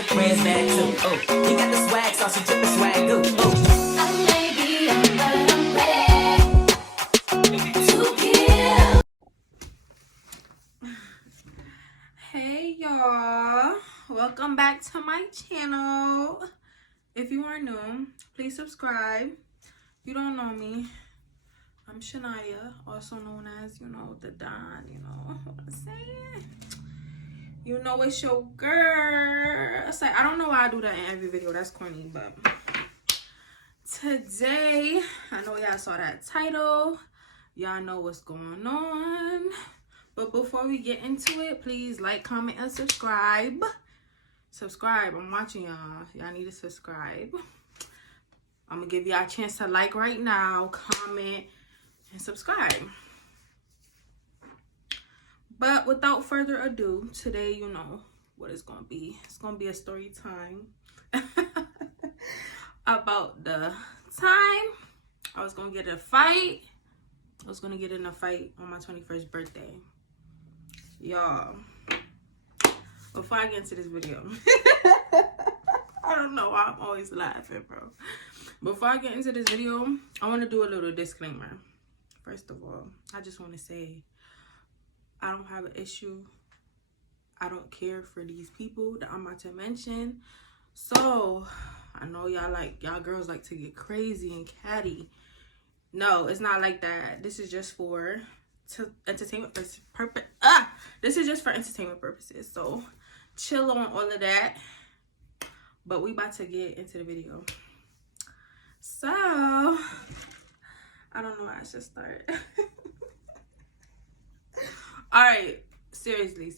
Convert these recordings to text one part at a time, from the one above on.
your friends mad too. Oh, you got the swag, sauce, you drippin' swag too. Oh. I may be young, but I'm ready to kill. Hey y'all, welcome back to my channel. If you are new, please subscribe. If you don't know me, I'm Shania, also known as, the Don, you know what I'm saying? You know it's your girl. It's like, I don't know why I do that in every video, that's corny, but today, I know y'all saw that title. Y'all know what's going on. But before we get into it, please like, comment, and subscribe. Subscribe. I'm watching y'all. Y'all need to subscribe. I'm going to give y'all a chance to like right now, comment, and subscribe. But without further ado, today, you know what it's going to be. It's going to be a story time about the time I was going to get in a fight. I was going to get in a fight on my 21st birthday. Y'all, before I get into this video, I don't know why I'm always laughing, bro. Before I get into this video, I want to do a little disclaimer. First of all, I just want to say I don't have an issue. I don't care for these people that I'm about to mention. So, I know y'all girls like to get crazy and catty. No, it's not like that. This is just for entertainment purpose. This is just for entertainment purposes. So, chill on all of that. But we about to get into the video. So, I don't know how I should start. All right, seriously.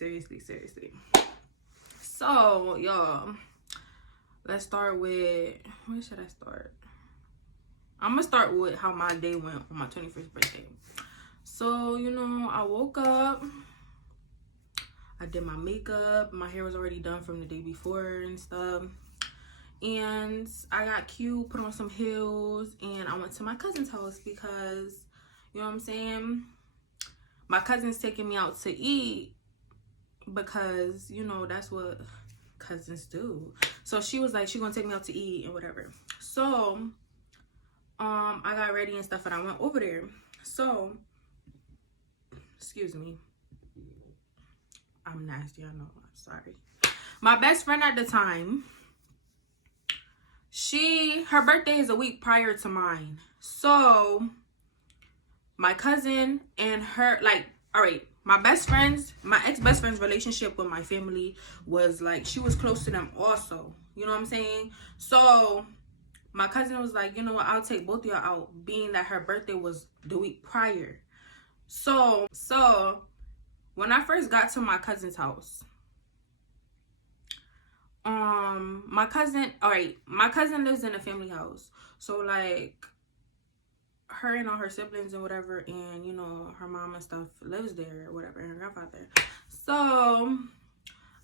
So, y'all, let's start with, where should I start? I'm gonna start with how my day went on my 21st birthday. So, I woke up, I did my makeup, my hair was already done from the day before and stuff. And I got cute, put on some heels, and I went to my cousin's house because, you know what I'm saying? My cousin's taking me out to eat because, that's what cousins do. So she was like, she gonna take me out to eat and whatever. So, I got ready and stuff and I went over there. So, excuse me. I'm nasty, I know, I'm sorry. My best friend at the time, her birthday is a week prior to mine. So, my cousin and her, my ex-best friend's relationship with my family was like, she was close to them also. You know what I'm saying? So, my cousin was like, you know what, I'll take both of y'all out, being that her birthday was the week prior. So, when I first got to my cousin's house, my cousin lives in a family house. So, like, her and all her siblings and whatever, and, her mom and stuff lives there or whatever, and her grandfather. So,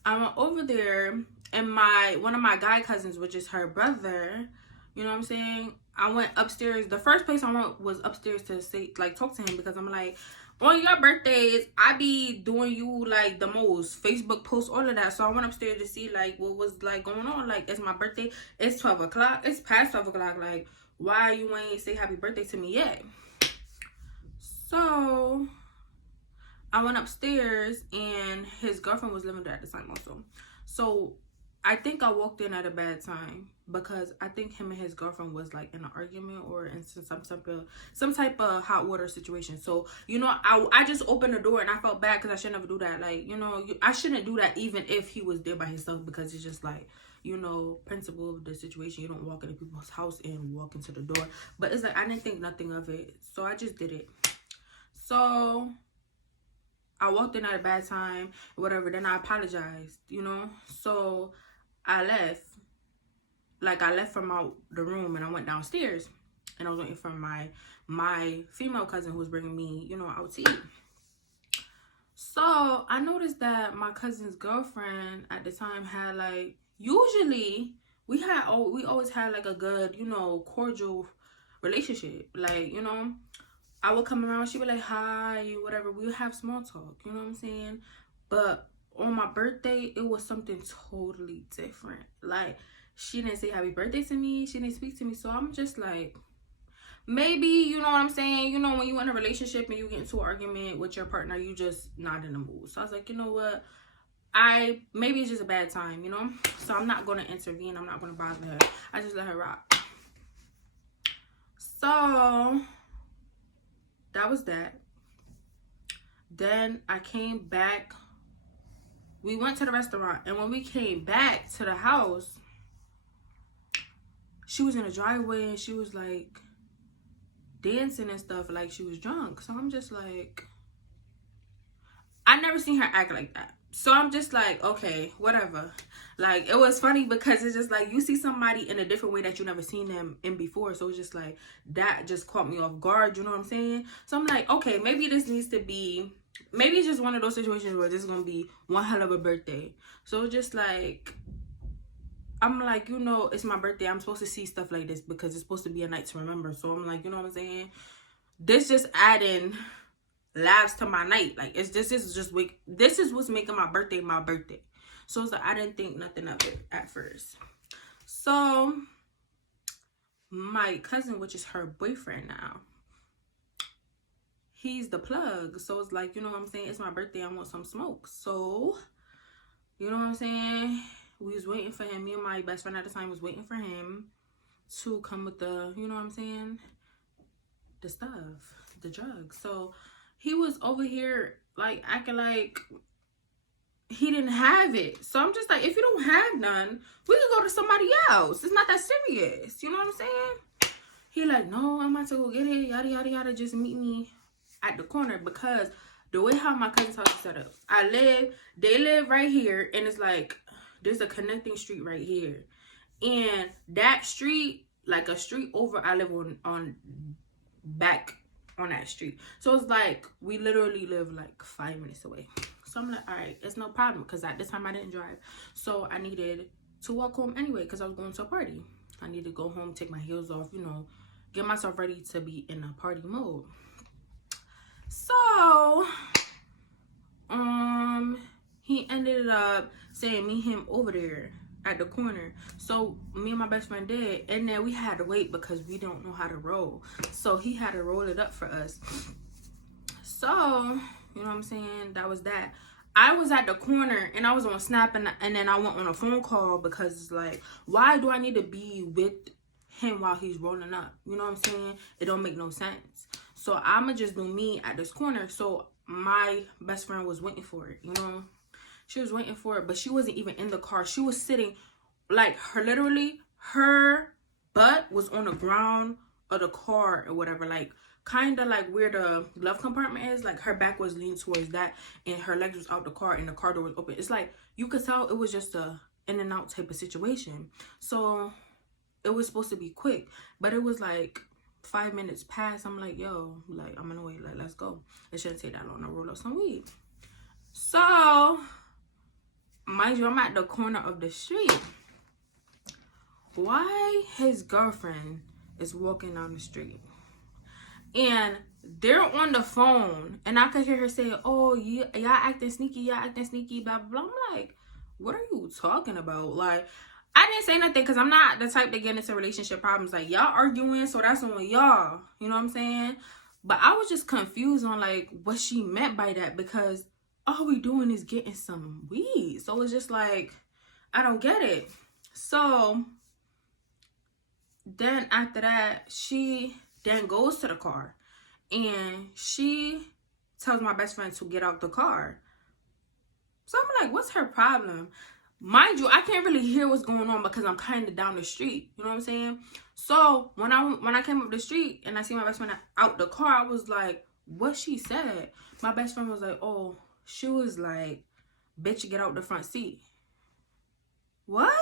I went over there, and one of my guy cousins, which is her brother, you know what I'm saying? I went upstairs. The first place I went was upstairs to talk to him, because I'm like, on your birthdays, I be doing you, the most. Facebook posts, all of that. So I went upstairs to see, what was, going on. It's my birthday. It's 12 o'clock. It's past 12 o'clock. Why you ain't say happy birthday to me yet? So, I went upstairs, and his girlfriend was living there at the time also. So, I think I walked in at a bad time, because I think him and his girlfriend was in an argument or in some type of hot water situation. So, I just opened the door and I felt bad because I should never do that. I shouldn't do that even if he was there by himself, because it's just principle of the situation. You don't walk into people's house and walk into the door. But it's I didn't think nothing of it, so I just did it. So I walked in at a bad time, whatever. Then I apologized, So I left. I left from the room and I went downstairs, and I was waiting for my female cousin who was bringing me, out to eat. So I noticed that my cousin's girlfriend at the time had usually we always had a good, cordial relationship. I would come around, she'd be like, hi, whatever. We would have small talk, you know what I'm saying? But on my birthday, it was something totally different. Like, she didn't say happy birthday to me. She didn't speak to me. So I'm just like, maybe, you know what I'm saying? You know, when you're in a relationship and you get into an argument with your partner, you just not in the mood. So I was like, you know what? Maybe it's just a bad time, you know? So I'm not going to intervene. I'm not going to bother her. I just let her rock. So that was that. Then I came back. We went to the restaurant. And when we came back to the house, she was in the driveway and she was like dancing and stuff like she was drunk. So I'm just like, I never seen her act like that. So I'm just like, okay, whatever. Like, it was funny because it's just like you see somebody in a different way that you never seen them in before. So it's just like that just caught me off guard. You know what I'm saying? So I'm like, okay, maybe this needs to be, maybe it's just one of those situations where this is going to be one hell of a birthday. So it's just like, I'm like, you know, it's my birthday. I'm supposed to see stuff like this because it's supposed to be a night to remember. So I'm like, you know what I'm saying? This just adding laughs to my night. Like, this is what's making my birthday my birthday. So it's like, I didn't think nothing of it at first. So my cousin, which is her boyfriend now, he's the plug. So it's like, you know what I'm saying? It's my birthday. I want some smoke. So, you know what I'm saying? We was waiting for him. Me and my best friend at the time was waiting for him to come with the, you know what I'm saying? The stuff, the drugs. So he was over here like acting like he didn't have it. So I'm just like, if you don't have none, we can go to somebody else. It's not that serious. You know what I'm saying? He like, no, I'm about to go get it. Yada, yada, yada. Just meet me at the corner. Because the way how my cousin's house is set up, they live right here. And it's like, there's a connecting street right here. And that street, like a street over, I live on back on that street. So it's like, we literally live like 5 minutes away. So I'm like, all right, it's no problem. Because at this time, I didn't drive. So I needed to walk home anyway because I was going to a party. I needed to go home, take my heels off, you know, get myself ready to be in a party mode. So, he ended up saying meet him over there at the corner. So me and my best friend did, and then we had to wait because we don't know how to roll. So he had to roll it up for us. So, you know what I'm saying? That was that. I was at the corner and I was on Snap and then I went on a phone call because it's like, why do I need to be with him while he's rolling up? You know what I'm saying? It don't make no sense. So I'ma just do me at this corner. So my best friend was waiting for it, you know? She was waiting for it, but she wasn't even in the car. She was sitting, like, her butt was on the ground of the car or whatever, like, kind of like where the glove compartment is. Like, her back was leaned towards that, and her legs was out the car, and the car door was open. It's like, you could tell it was just a in and out type of situation. So, it was supposed to be quick, but it was like 5 minutes past. I'm like, yo, like, I'm gonna wait, like, let's go. It shouldn't take that long to roll up some weed. So, mind you, I'm at the corner of the street. Why his girlfriend is walking down the street and they're on the phone, and I could hear her say, oh, y'all acting sneaky, blah, blah, blah. I'm like, what are you talking about? Like, I didn't say nothing because I'm not the type to get into relationship problems. Like, y'all arguing, so that's on y'all. You know what I'm saying? But I was just confused on, like, what she meant by that, because all we doing is getting some weed. So it's just like, I don't get it. So then after that, she then goes to the car and she tells my best friend to get out the car. So I'm like, what's her problem? Mind you, I can't really hear what's going on because I'm kind of down the street. You know what I'm saying? So when I came up the street and I see my best friend out the car, I was like, what she said? My best friend was like, oh, she was like, bitch, get out the front seat. What?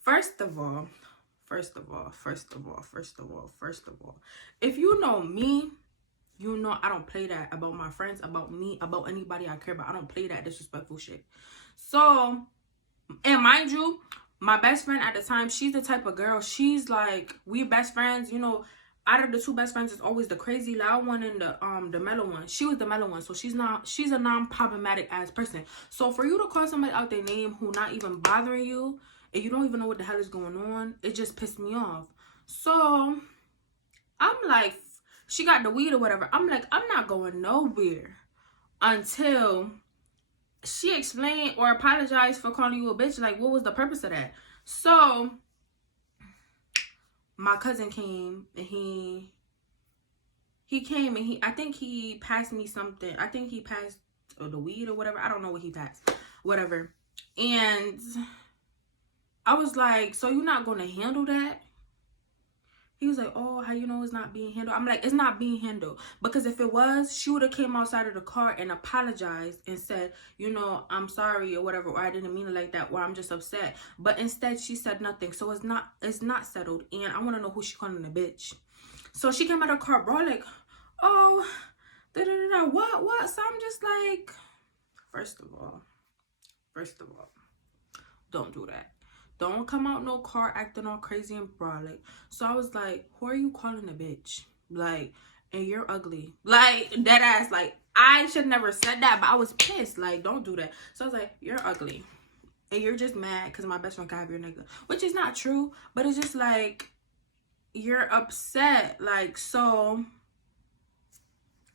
First of all, if you know me, you know I don't play that about my friends, about me, about anybody I care about. I don't play that disrespectful shit. So, and mind you, my best friend at the time, she's the type of girl, she's like, we best friends, you know, out of the two best friends, it's always the crazy loud one and the mellow one. She was the mellow one, so she's a non-problematic ass person. So for you to call somebody out their name who not even bothering you and you don't even know what the hell is going on, it just pissed me off. So I'm like, she got the weed or whatever. I'm like, I'm not going nowhere until she explained or apologized for calling you a bitch. Like, what was the purpose of that? So my cousin came and he came and I think he passed me something. I think he passed the weed or whatever. I don't know what he passed. Whatever. And I was like, so you're not going to handle that? He was like, oh, how you know it's not being handled? I'm like, it's not being handled. Because if it was, she would have came outside of the car and apologized and said, you know, I'm sorry or whatever, or I didn't mean it like that, or I'm just upset. But instead, she said nothing. So it's not settled. And I want to know who she calling a bitch. So she came out of the car, bro, like, oh, da-da-da-da, what? So I'm just like, first of all, don't do that. Don't come out no car acting all crazy and brolic. So I was like, who are you calling a bitch? Like, and you're ugly. Like, dead ass. Like, I should never said that, but I was pissed. Like, don't do that. So I was like, you're ugly. And you're just mad because my best friend can have your nigga. Which is not true, but it's just like, you're upset. Like, so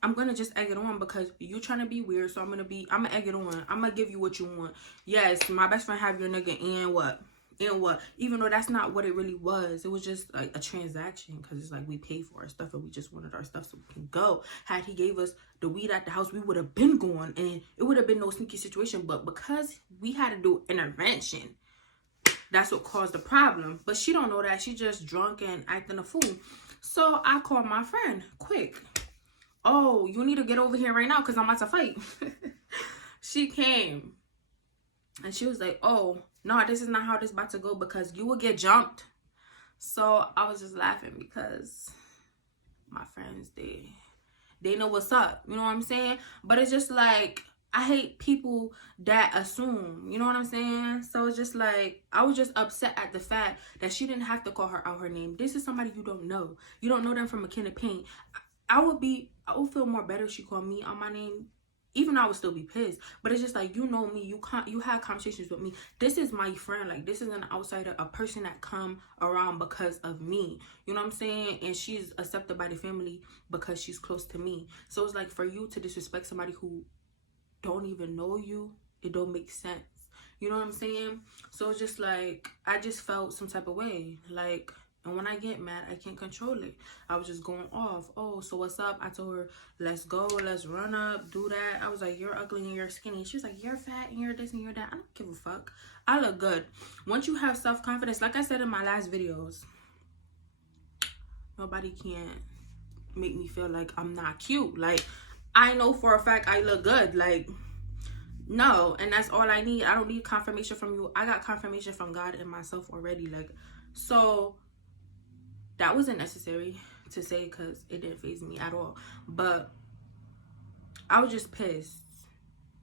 I'm gonna just egg it on because you trying to be weird. So I'm gonna egg it on. I'm gonna give you what you want. Yes, my best friend have your nigga and what? And what? Even though that's not what it really was. It was just like a transaction because it's like we paid for our stuff and we just wanted our stuff so we can go. Had he gave us the weed at the house, we would have been going and it would have been no sneaky situation. But because we had to do intervention, that's what caused the problem. But she don't know that. She just drunk and acting a fool. So I called my friend quick. Oh, you need to get over here right now because I'm about to fight. She came and she was like, oh, no, this is not how this about to go because you will get jumped. So I was just laughing because my friends, they know what's up. You know what I'm saying? But it's just like, I hate people that assume. You know what I'm saying? So it's just like, I was just upset at the fact that she didn't have to call her out her name. This is somebody you don't know. You don't know them from a can of paint. I would feel more better if she called me on my name. Even though I would still be pissed. But it's just like, you know me. You have conversations with me. This is my friend. Like, this is an outsider. A person that come around because of me. You know what I'm saying? And she's accepted by the family because she's close to me. So it's like, for you to disrespect somebody who don't even know you, it don't make sense. You know what I'm saying? So it's just like, I just felt some type of way. Like, and when I get mad, I can't control it. I was just going off. Oh, so what's up? I told her, let's go, let's run up, do that. I was like, you're ugly and you're skinny. She was like, you're fat and you're this and you're that. I don't give a fuck. I look good. Once you have self-confidence, like I said in my last videos, nobody can make me feel like I'm not cute. Like, I know for a fact I look good. Like, no. And that's all I need. I don't need confirmation from you. I got confirmation from God and myself already. Like, so that wasn't necessary to say because it didn't faze me at all. But I was just pissed.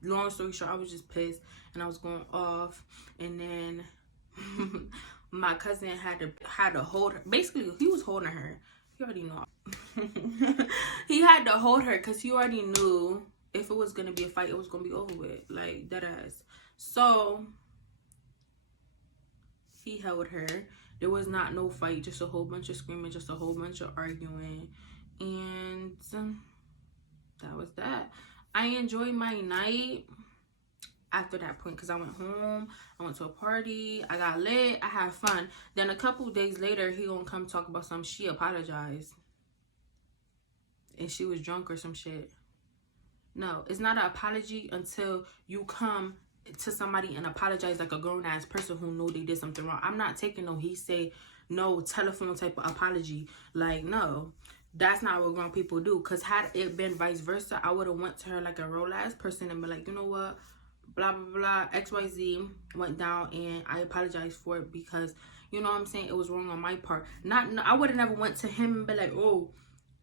Long story short, I was just pissed and I was going off. And then my cousin had to hold her. Basically, he was holding her. He already know. He had to hold her because he already knew if it was going to be a fight, it was going to be over with. Like, dead ass. So he held her. There was not no fight, just a whole bunch of screaming, just a whole bunch of arguing. And that was that. I enjoyed my night after that point because I went home. I went to a party. I got lit. I had fun. Then a couple days later, he gonna come talk about something. She apologized. And she was drunk or some shit. No, it's not an apology until you come to somebody and apologize like a grown-ass person who know they did something wrong. I'm not taking no he say, no telephone type of apology. Like, no. That's not what grown people do. Because had it been vice versa, I would have went to her like a real-ass person and be like, you know what? Blah, blah, blah. XYZ went down and I apologize for it because, you know what I'm saying? It was wrong on my part. I would have never went to him and be like, oh,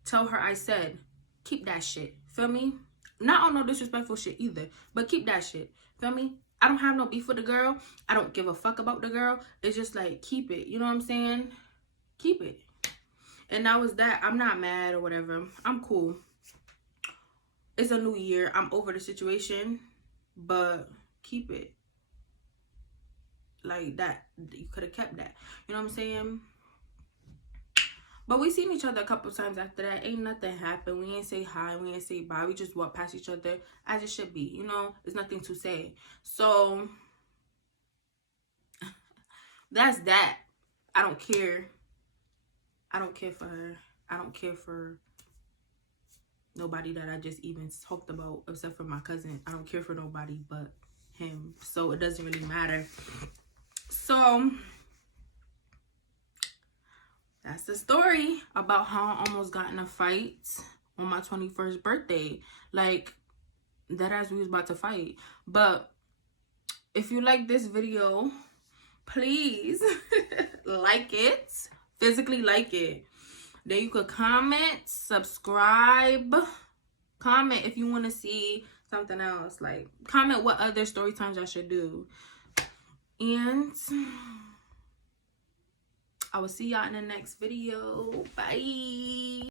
tell her I said. Keep that shit. Feel me? Not on no disrespectful shit either. But keep that shit. Feel me? I don't have no beef with the girl. I don't give a fuck about the girl. It's just like, keep it. You know what I'm saying? Keep it. And that was that. I'm not mad or whatever. I'm cool. It's a new year. I'm over the situation, but keep it like that. You could have kept that. You know what I'm saying? But we seen each other a couple times after that. Ain't nothing happened. We ain't say hi. We ain't say bye. We just walked past each other as it should be. You know, there's nothing to say. So that's that. I don't care. I don't care for her. I don't care for nobody that I just even talked about except for my cousin. I don't care for nobody but him. So it doesn't really matter. So that's the story about how I almost got in a fight on my 21st birthday. Like, that as we was about to fight. But if you like this video, please like it. Physically like it. Then you could comment, subscribe. Comment if you want to see something else. Like, comment what other story times I should do. And I will see y'all in the next video. Bye.